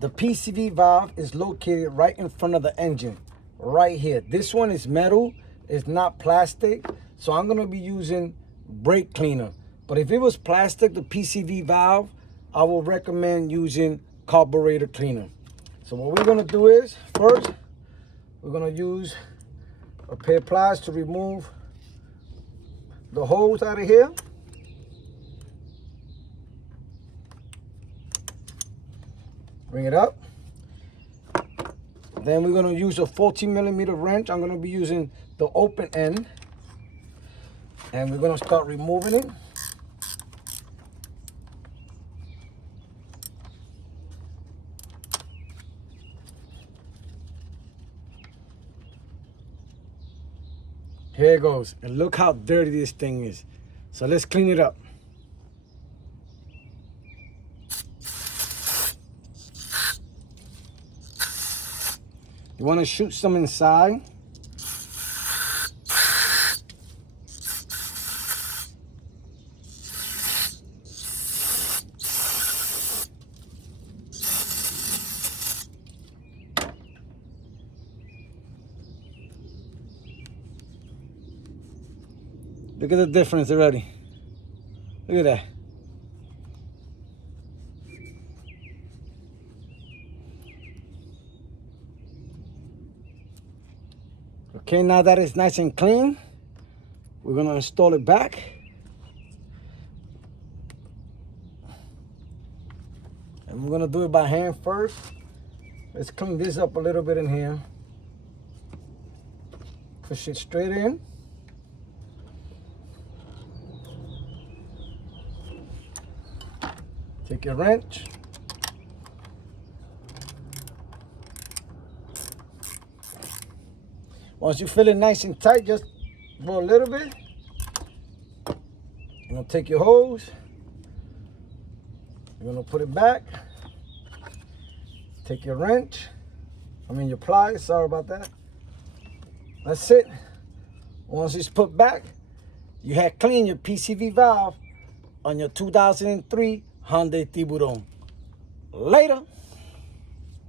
The PCV valve is located right in front of the engine, right here. This one is metal, it's not plastic, so I'm gonna be using brake cleaner. But if it was plastic, the PCV valve, I will recommend using carburetor cleaner. So what we're gonna do is, first, we're gonna use a pair of pliers to remove the hose out of here. Bring it up. Then we're gonna use a 14mm wrench. I'm gonna be using the open end. And we're gonna start removing it. Here it goes. And look how dirty this thing is. So let's clean it up. You want to shoot some inside. Look at the difference already. Look at that. Okay, now that it's nice and clean, we're gonna install it back. And we're gonna do it by hand first. Let's clean this up a little bit in here. Push it straight in. Take your wrench. Once you feel it nice and tight, just for a little bit, you're gonna take your hose, you're gonna put it back, take your wrench, your pliers, sorry about that. That's it. Once it's put back, you have cleaned your PCV valve on your 2003 Hyundai Tiburon. Later.